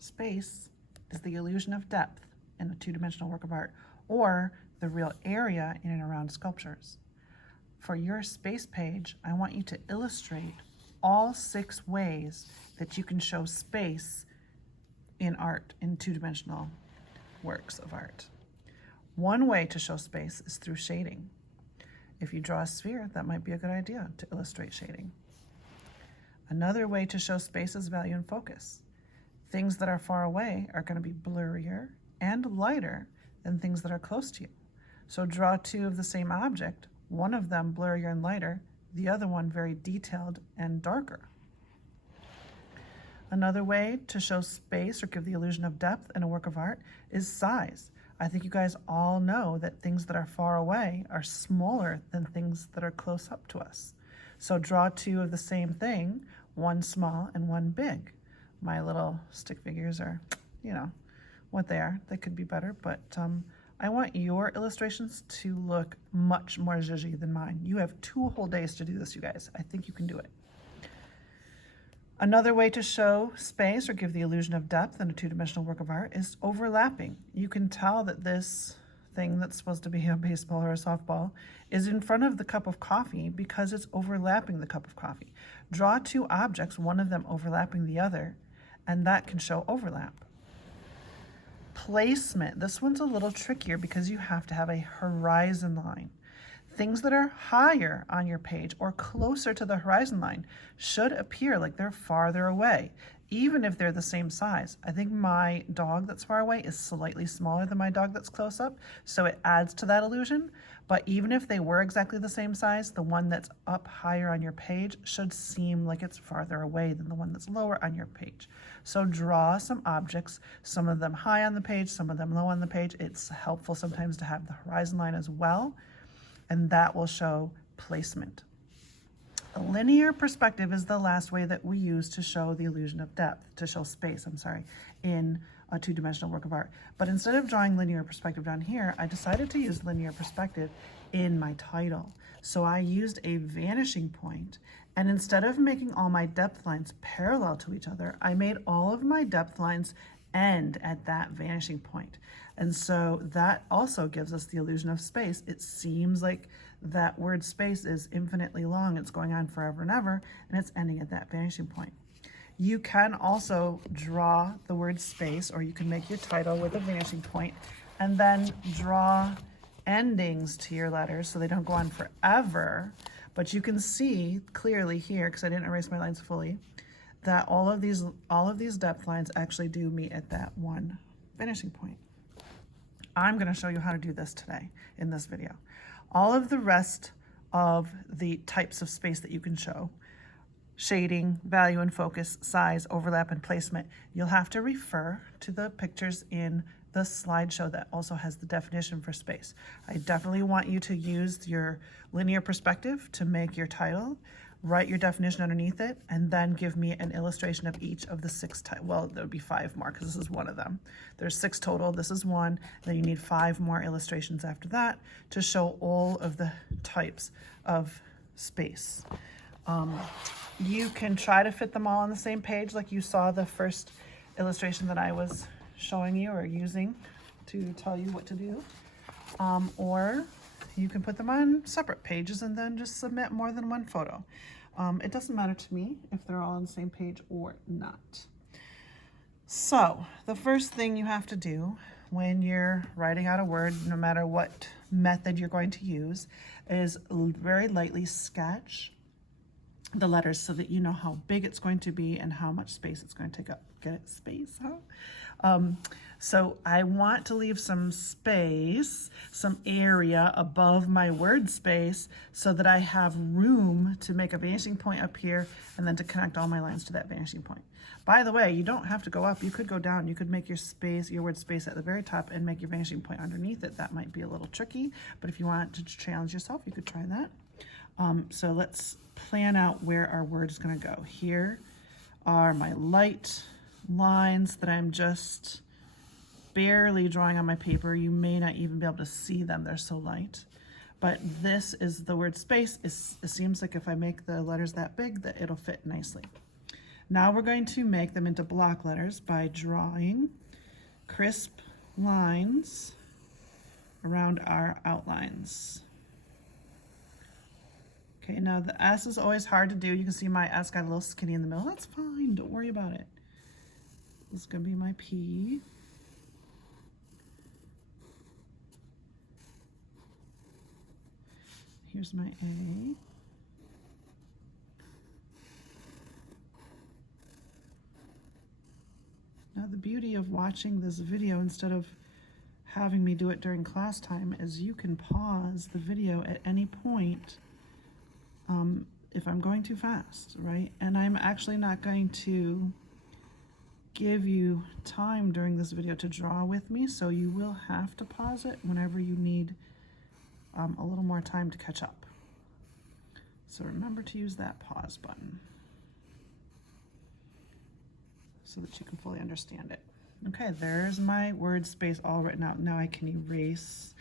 Space is the illusion of depth in a two-dimensional work of art, or the real area in and around sculptures. For your space page, I want you to illustrate all 6 ways that you can show space in art, in two-dimensional works of art. One way to show space is through shading. If you draw a sphere, that might be a good idea to illustrate shading. Another way to show space is value and focus. Things that are far away are going to be blurrier and lighter than things that are close to you. So draw 2 of the same object, one of them blurrier and lighter, the other one very detailed and darker. Another way to show space or give the illusion of depth in a work of art is size. I think you guys all know that things that are far away are smaller than things that are close up to us. So draw 2 of the same thing, one small and one big. My little stick figures are, you know, what they are. They could be better, but I want your illustrations to look much more zhuzhy than mine. You have 2 whole days to do this, you guys. I think you can do it. Another way to show space or give the illusion of depth in a two-dimensional work of art is overlapping. You can tell that this thing that's supposed to be a baseball or a softball is in front of the cup of coffee because it's overlapping the cup of coffee. Draw 2 objects, one of them overlapping the other, and that can show overlap. Placement. This one's a little trickier because you have to have a horizon line. Things that are higher on your page or closer to the horizon line should appear like they're farther away, even if they're the same size. I think my dog that's far away is slightly smaller than my dog that's close up, so it adds to that illusion. But even if they were exactly the same size, the one that's up higher on your page should seem like it's farther away than the one that's lower on your page. So draw some objects, some of them high on the page, some of them low on the page. It's helpful sometimes to have the horizon line as well, and that will show placement. A linear perspective is the last way that we use to show the illusion of depth, to show space, in a two-dimensional work of art. But instead of drawing linear perspective down here, I decided to use linear perspective in my title. So I used a vanishing point, and instead of making all my depth lines parallel to each other, I made all of my depth lines end at that vanishing point. And so that also gives us the illusion of space. It seems like that word space is infinitely long. It's going on forever and ever, and it's ending at that vanishing point. You can also draw the word space, or you can make your title with a vanishing point and then draw endings to your letters so they don't go on forever. But you can see clearly here, because I didn't erase my lines fully, that all of these depth lines actually do meet at that one vanishing point. I'm going to show you how to do this today in this video. All of the rest of the types of space that you can show, shading, value and focus, size, overlap, and placement, you'll have to refer to the pictures in the slideshow that also has the definition for space. I definitely want you to use your linear perspective to make your title, write your definition underneath it, and then give me an illustration of each of the 6 types. Well, there would be 5 more because this is one of them. There's 6 total. This is one. Then you need 5 more illustrations after that to show all of the types of space. You can try to fit them all on the same page like you saw the first illustration that I was showing you or using to tell you what to do. Or you can put them on separate pages and then just submit more than one photo. It doesn't matter to me if they're all on the same page or not. So the first thing you have to do when you're writing out a word, no matter what method you're going to use, is very lightly sketch the letters so that you know how big it's going to be and how much space it's going to take up. Get it? Space, huh? So I want to leave some space, some area above my word space so that I have room to make a vanishing point up here and then to connect all my lines to that vanishing point. By the way, you don't have to go up. You could go down. You could make your space, your word space at the very top and make your vanishing point underneath it. That might be a little tricky, but if you want to challenge yourself, you could try that. So let's plan out where our word is going to go. Here are my light lines that I'm just barely drawing on my paper. You may not even be able to see them, they're so light. But this is the word space. It seems like if I make the letters that big that it'll fit nicely. Now we're going to make them into block letters by drawing crisp lines around our outlines. Okay, now the S is always hard to do. You can see my S got a little skinny in the middle. That's fine, don't worry about it. This is gonna be my P. Here's my A. Now the beauty of watching this video instead of having me do it during class time is you can pause the video at any point if I'm going too fast, right? And I'm actually not going to give you time during this video to draw with me, so you will have to pause it whenever you need a little more time to catch up. So remember to use that pause button so that you can fully understand it. Okay, there's my word space all written out. Now I can erase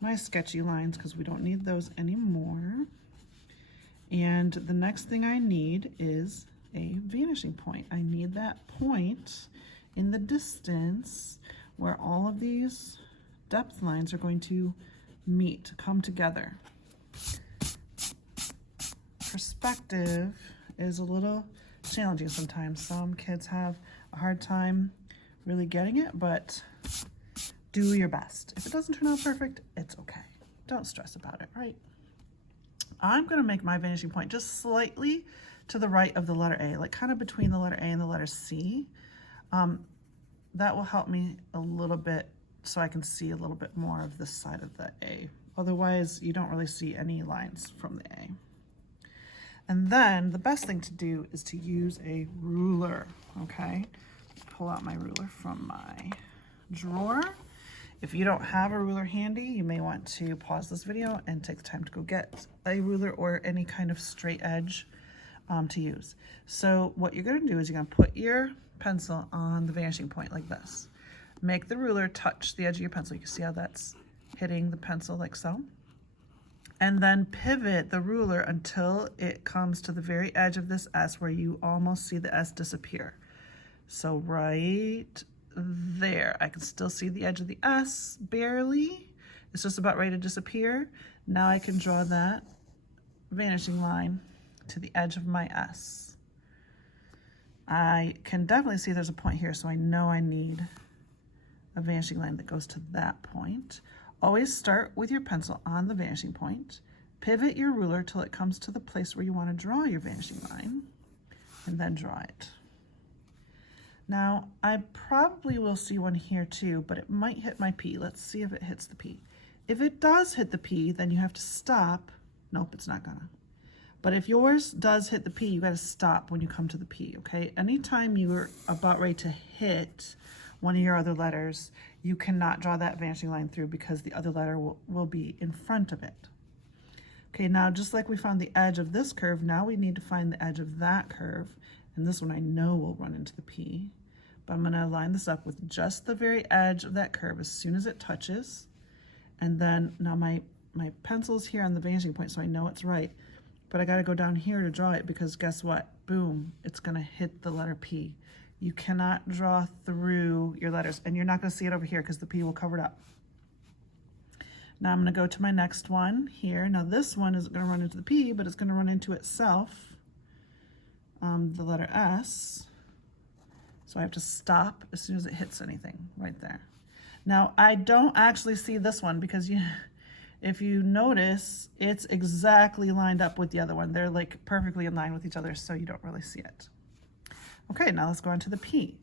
my sketchy lines because we don't need those anymore. And the next thing I need is a vanishing point. I need that point in the distance where all of these depth lines are going to meet, come together. Perspective is a little challenging sometimes. Some kids have a hard time really getting it, but do your best. If it doesn't turn out perfect, it's okay. Don't stress about it, right? I'm gonna make my vanishing point just slightly to the right of the letter A, like kind of between the letter A and the letter C. That will help me a little bit so I can see a little bit more of this side of the A. Otherwise, you don't really see any lines from the A. And then the best thing to do is to use a ruler, okay? Pull out my ruler from my drawer. If you don't have a ruler handy, you may want to pause this video and take the time to go get a ruler or any kind of straight edge to use. So what you're gonna do is you're gonna put your pencil on the vanishing point like this. Make the ruler touch the edge of your pencil. You can see how that's hitting the pencil like so. And then pivot the ruler until it comes to the very edge of this S where you almost see the S disappear. So right there, I can still see the edge of the S, barely. It's just about ready to disappear. Now I can draw that vanishing line to the edge of my S. I can definitely see there's a point here, so I know I need a vanishing line that goes to that point. Always start with your pencil on the vanishing point. Pivot your ruler till it comes to the place where you want to draw your vanishing line, and then draw it. Now, I probably will see one here too, but it might hit my P. Let's see if it hits the P. If it does hit the P, then you have to stop. Nope, it's not gonna. But if yours does hit the P, you gotta stop when you come to the P, okay? Anytime you're about ready to hit one of your other letters, you cannot draw that vanishing line through because the other letter will be in front of it. Okay, now just like we found the edge of this curve, now we need to find the edge of that curve. And this one I know will run into the P. But I'm gonna line this up with just the very edge of that curve as soon as it touches. And then now my pencil's here on the vanishing point, so I know it's right. But I gotta go down here to draw it because guess what? Boom, it's gonna hit the letter P. You cannot draw through your letters, and you're not gonna see it over here because the P will cover it up. Now I'm gonna go to my next one here. Now this one is gonna run into the P, but it's gonna run into itself, the letter S. So I have to stop as soon as it hits anything right there. Now I don't actually see this one because if you notice, it's exactly lined up with the other one. They're like perfectly in line with each other, so you don't really see it. Okay, now let's go on to the P.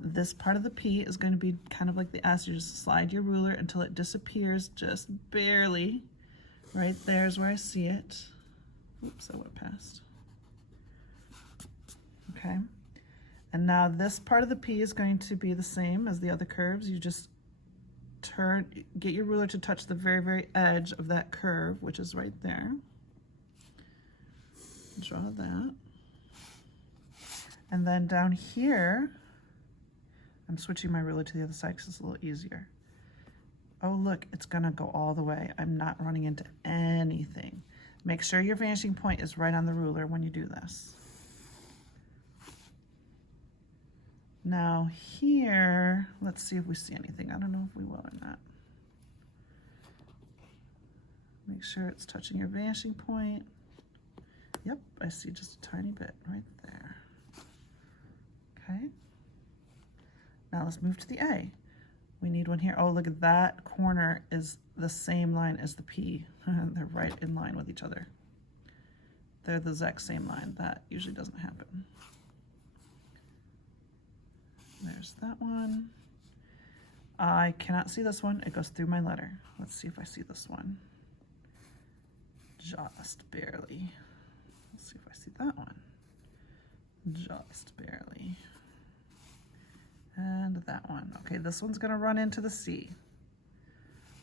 This part of the P is going to be kind of like the S. You just slide your ruler until it disappears just barely. Right there's where I see it. Oops, I went past. Okay, and now this part of the P is going to be the same as the other curves. You just get your ruler to touch the very, very edge of that curve, which is right there. Draw that. And then down here, I'm switching my ruler to the other side because it's a little easier. Oh, look, it's gonna go all the way. I'm not running into anything. Make sure your vanishing point is right on the ruler when you do this. Now here, let's see if we see anything. I don't know if we will or not. Make sure it's touching your vanishing point. Yep, I see just a tiny bit right there. Okay. Now let's move to the A. We need one here. Oh, look at that corner is the same line as the P. They're right in line with each other. They're the exact same line. That usually doesn't happen. There's that one. I cannot see this one. It goes through my letter. Let's see if I see this one. Just barely. Let's see if I see that one. Just barely. And that one. Okay, this one's going to run into the C.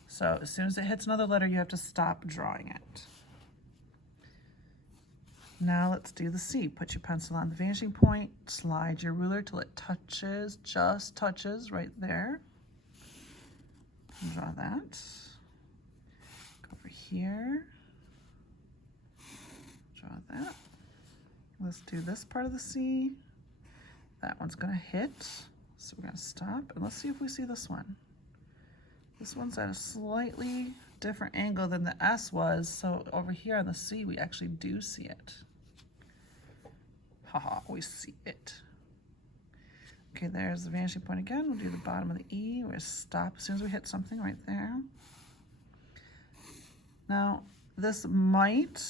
So as soon as it hits another letter, you have to stop drawing it. Now let's do the C. Put your pencil on the vanishing point, slide your ruler till it touches, just touches right there. Draw that. Go over here. Draw that. Let's do this part of the C. That one's going to hit, so we're going to stop, and let's see if we see this one. This one's at a slightly different angle than the S was, so over here on the C, we actually do see it. Haha, we see it. Okay, there's the vanishing point again. We'll do the bottom of the E. We'll stop as soon as we hit something right there. Now, this might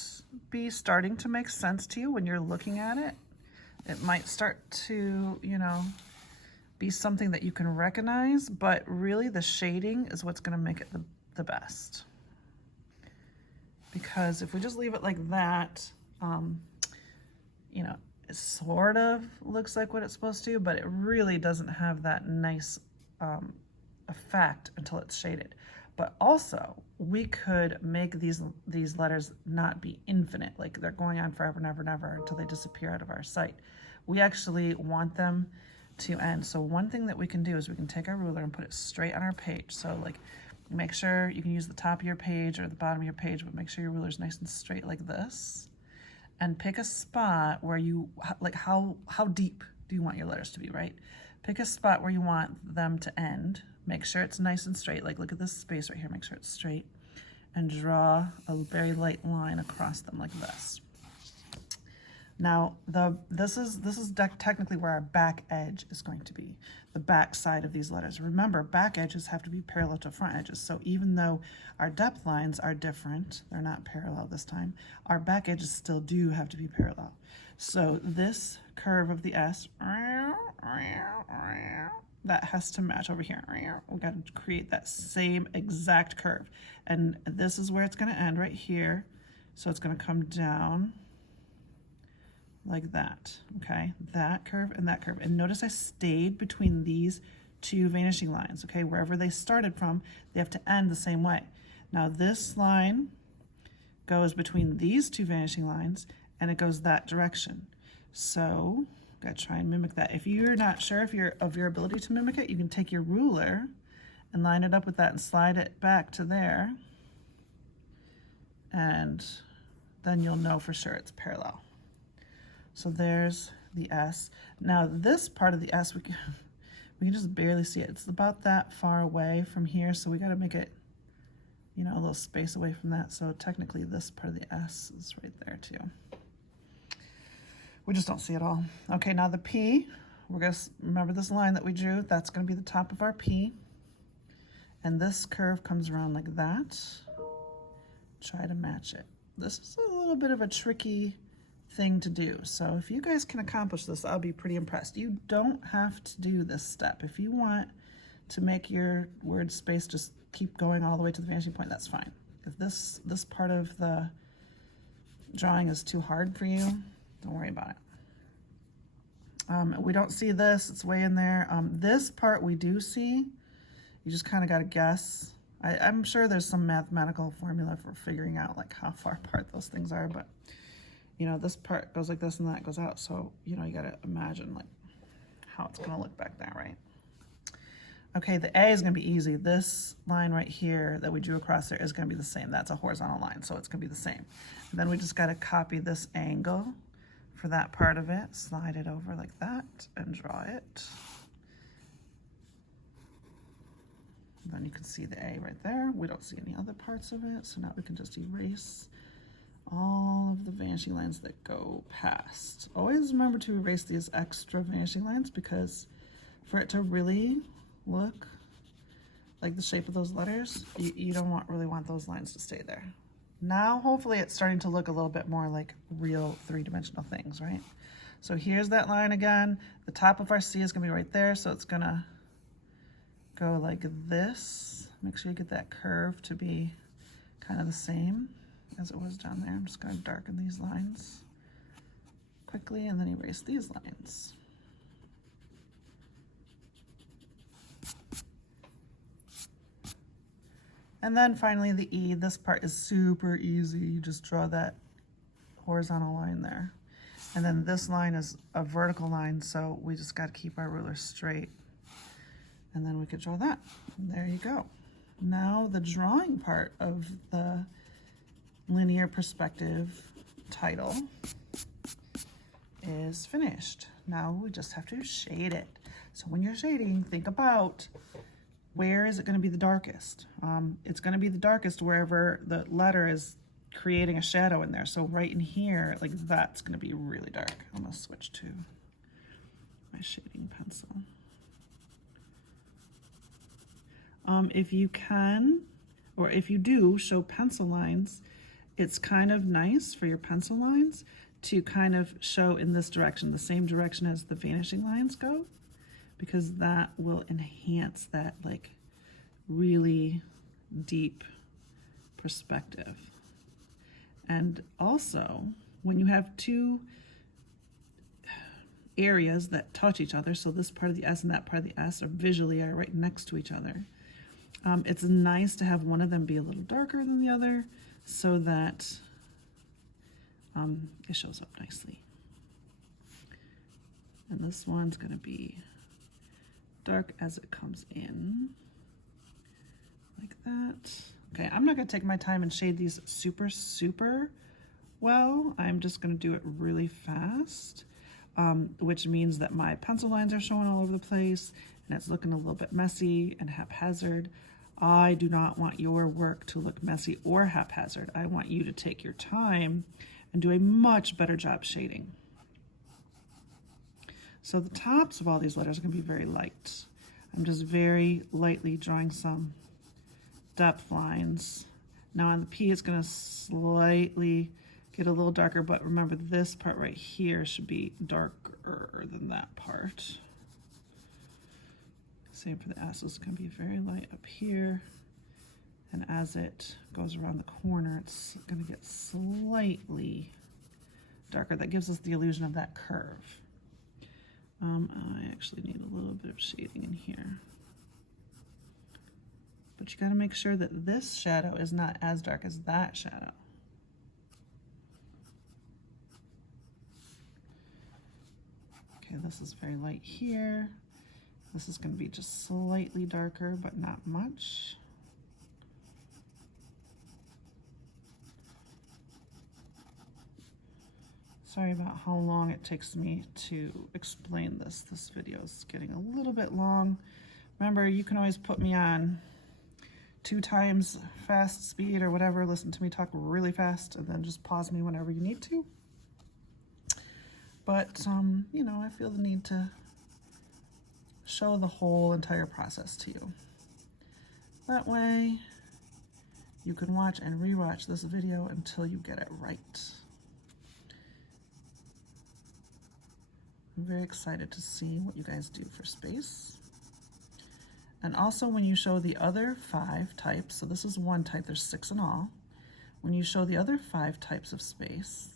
be starting to make sense to you when you're looking at it. It might start to, you know, be something that you can recognize, but really the shading is what's going to make it the best. Because if we just leave it like that, you know, it sort of looks like what it's supposed to, but it really doesn't have that nice effect until it's shaded. But also, we could make these letters not be infinite, like they're going on forever, never, never until they disappear out of our sight. We actually want them to end. So one thing that we can do is we can take our ruler and put it straight on our page. So like, make sure you can use the top of your page or the bottom of your page, but make sure your ruler's nice and straight like this. And pick a spot where you, like how deep do you want your letters to be, right? Pick a spot where you want them to end. Make sure it's nice and straight. Like look at this space right here, make sure it's straight. And draw a very light line across them like this. Now, this is technically where our back edge is going to be, the back side of these letters. Remember, back edges have to be parallel to front edges. So even though our depth lines are different, they're not parallel this time, our back edges still do have to be parallel. So this curve of the S, that has to match over here. We've got to create that same exact curve. And this is where it's going to end right here. So it's going to come down like that, okay? That curve and that curve. And notice I stayed between these two vanishing lines, okay? Wherever they started from, they have to end the same way. Now this line goes between these two vanishing lines and it goes that direction. So, gotta try and mimic that. If you're not sure of your ability to mimic it, you can take your ruler and line it up with that and slide it back to there. And then you'll know for sure it's parallel. So there's the S. Now this part of the S, we can just barely see it. It's about that far away from here, so we got to make it, you know, a little space away from that. So technically this part of the S is right there too. We just don't see it all. Okay, now the P, we're going to remember this line that we drew. That's going to be the top of our P. And this curve comes around like that. Try to match it. This is a little bit of a tricky thing to do. So if you guys can accomplish this, I'll be pretty impressed. You don't have to do this step. If you want to make your word space just keep going all the way to the vanishing point, that's fine. If this part of the drawing is too hard for you, don't worry about it. We don't see this, it's way in there. This part we do see. You just kind of got to guess. I'm sure there's some mathematical formula for figuring out like how far apart those things are, but you know, this part goes like this and that goes out. So, you know, you got to imagine like how it's going to look back there, right? Okay, the A is going to be easy. This line right here that we drew across there is going to be the same. That's a horizontal line, so it's going to be the same. And then we just got to copy this angle for that part of it, slide it over like that, and draw it. Then you can see the A right there. We don't see any other parts of it, so now we can just erase all of the vanishing lines that go past. Always remember to erase these extra vanishing lines, because for it to really look like the shape of those letters, you don't really want those lines to stay there. Now hopefully it's starting to look a little bit more like real three-dimensional things, right? So here's that line again. The top of our C is gonna be right there, so it's gonna go like this. Make sure you get that curve to be kind of the same as it was down there. I'm just gonna darken these lines quickly and then erase these lines. And then finally the E. This part is super easy. You just draw that horizontal line there. And then this line is a vertical line, so we just got to keep our ruler straight. And then we could draw that. And there you go. Now the drawing part of the linear perspective title is finished. Now we just have to shade it. So when you're shading, think about, where is it going to be the darkest? It's going to be the darkest wherever the letter is creating a shadow in there. So right in here, like that's going to be really dark. I'm going to switch to my shading pencil. If you can, or if you do show pencil lines, it's kind of nice for your pencil lines to kind of show in this direction, the same direction as the vanishing lines go, because that will enhance that like really deep perspective. And also, when you have two areas that touch each other, so this part of the S and that part of the S are visually right next to each other, it's nice to have one of them be a little darker than the other so that it shows up nicely. And this one's going to be dark as it comes in, like that. Okay, I'm not going to take my time and shade these super well. I'm just going to do it really fast, which means that my pencil lines are showing all over the place and it's looking a little bit messy and haphazard. I do not want your work to look messy or haphazard. I want you to take your time and do a much better job shading. So the tops of all these letters are going to be very light. I'm just very lightly drawing some depth lines. Now on the P, it's going to slightly get a little darker, but remember this part right here should be darker than that part. Same for the S, it's going to be very light up here. And as it goes around the corner, it's going to get slightly darker. That gives us the illusion of that curve. I actually need a little bit of shading in here. But you got to make sure that this shadow is not as dark as that shadow. Okay, this is very light here. This is going to be just slightly darker, but not much. Sorry about how long it takes me to explain this. This video is getting a little bit long. Remember, you can always put me on 2 times fast speed or whatever. Listen to me talk really fast and then just pause me whenever you need to. But, you know, I feel the need to show the whole entire process to you. That way, you can watch and rewatch this video until you get it right. I'm very excited to see what you guys do for space. And also when you show the other 5 types, so this is 1 type, there's 6 in all. When you show the other 5 types of space,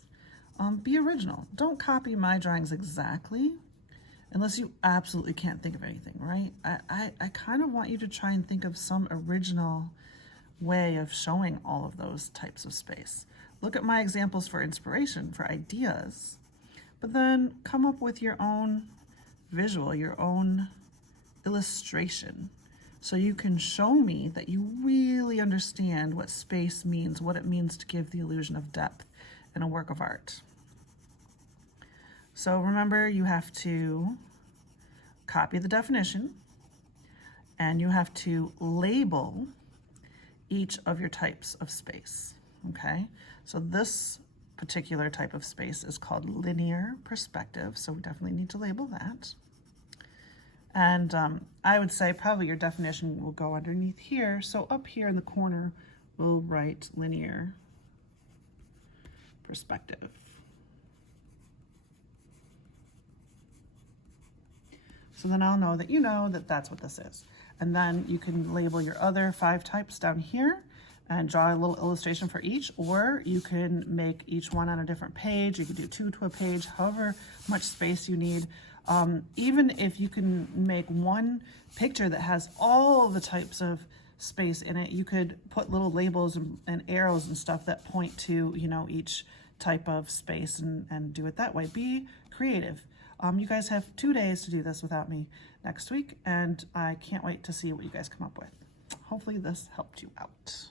be original. Don't copy my drawings exactly, unless you absolutely can't think of anything, right? I kind of want you to try and think of some original way of showing all of those types of space. Look at my examples for inspiration, for ideas, but then come up with your own visual, your own illustration, so you can show me that you really understand what space means, what it means to give the illusion of depth in a work of art. So remember, you have to copy the definition and you have to label each of your types of space, okay? So this particular type of space is called linear perspective, so we definitely need to label that. And I would say probably your definition will go underneath here. So up here in the corner, we'll write linear perspective. So then I'll know that you know that that's what this is. And then you can label your other 5 types down here and draw a little illustration for each, or you can make each one on a different page. You can do 2 to a page, however much space you need. Even if you can make one picture that has all the types of space in it, you could put little labels and arrows and stuff that point to, you know, each type of space and do it that way. Be creative. You guys have 2 days to do this without me next week, and I can't wait to see what you guys come up with. Hopefully this helped you out.